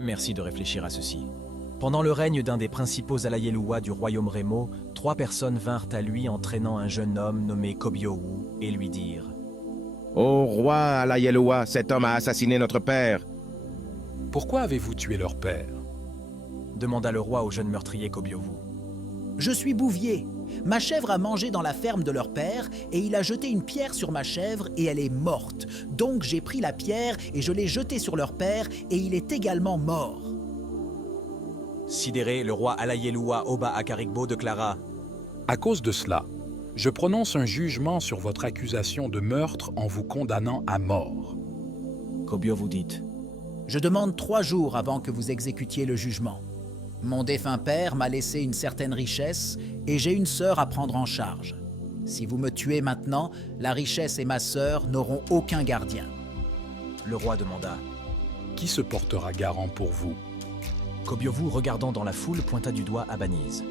Merci de réfléchir à ceci. Pendant le règne d'un des principaux Alayeloua du royaume Rémo, 3 personnes vinrent à lui entraînant un jeune homme nommé Kobiowu et lui dirent « Ô roi Alayeloua, cet homme a assassiné notre père. » « Pourquoi avez-vous tué leur père ?» demanda le roi au jeune meurtrier Kobiowu. « Je suis bouvier. Ma chèvre a mangé dans la ferme de leur père et il a jeté une pierre sur ma chèvre et elle est morte. Donc j'ai pris la pierre et je l'ai jetée sur leur père et il est également mort. » Sidéré, le roi Alayeloua Oba Akarigbo déclara « À cause de cela, je prononce un jugement sur votre accusation de meurtre en vous condamnant à mort. » Kobiowu dit « Je demande 3 jours avant que vous exécutiez le jugement. Mon défunt père m'a laissé une certaine richesse et j'ai une sœur à prendre en charge. Si vous me tuez maintenant, la richesse et ma sœur n'auront aucun gardien. » Le roi demanda Qui se portera garant pour vous? Kobiowu, regardant dans la foule, pointa du doigt Abanise.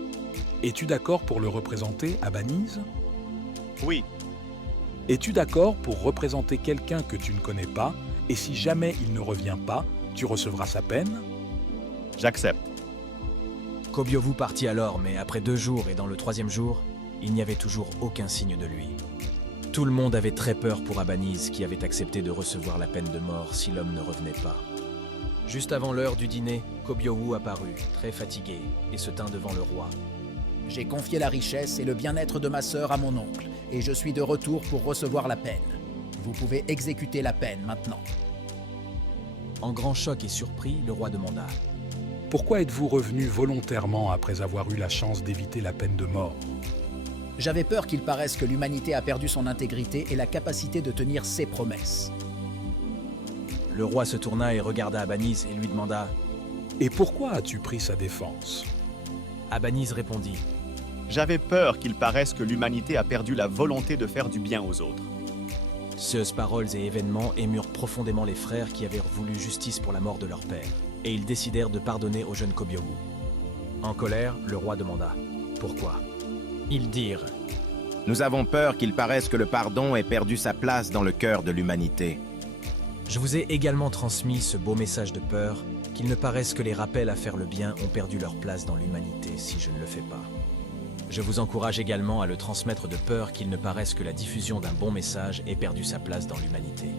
Es-tu d'accord pour le représenter, Abanise? Oui. Es-tu d'accord pour représenter quelqu'un que tu ne connais pas, et si jamais il ne revient pas, tu recevras sa peine? J'accepte. Kobiowu partit alors, mais après 2 jours et dans le 3e jour, il n'y avait toujours aucun signe de lui. Tout le monde avait très peur pour Abanise, qui avait accepté de recevoir la peine de mort si l'homme ne revenait pas. Juste avant l'heure du dîner, Kobiowu apparut, très fatigué, et se tint devant le roi. « J'ai confié la richesse et le bien-être de ma sœur à mon oncle, et je suis de retour pour recevoir la peine. Vous pouvez exécuter la peine maintenant. » En grand choc et surpris, le roi demanda « Pourquoi êtes-vous revenu volontairement après avoir eu la chance d'éviter la peine de mort ?» J'avais peur qu'il paraisse que l'humanité a perdu son intégrité et la capacité de tenir ses promesses. Le roi se tourna et regarda Abanise et lui demanda « Et pourquoi as-tu pris sa défense ?» Abanise répondit « J'avais peur qu'il paraisse que l'humanité a perdu la volonté de faire du bien aux autres. » Ces paroles et événements émurent profondément les frères qui avaient voulu justice pour la mort de leur père, et ils décidèrent de pardonner au jeune Kobiowu. En colère, le roi demanda « Pourquoi ?» Ils dirent « Nous avons peur qu'il paraisse que le pardon ait perdu sa place dans le cœur de l'humanité. » Je vous ai également transmis ce beau message de peur, qu'il ne paraisse que les rappels à faire le bien ont perdu leur place dans l'humanité si je ne le fais pas. Je vous encourage également à le transmettre de peur qu'il ne paraisse que la diffusion d'un bon message ait perdu sa place dans l'humanité.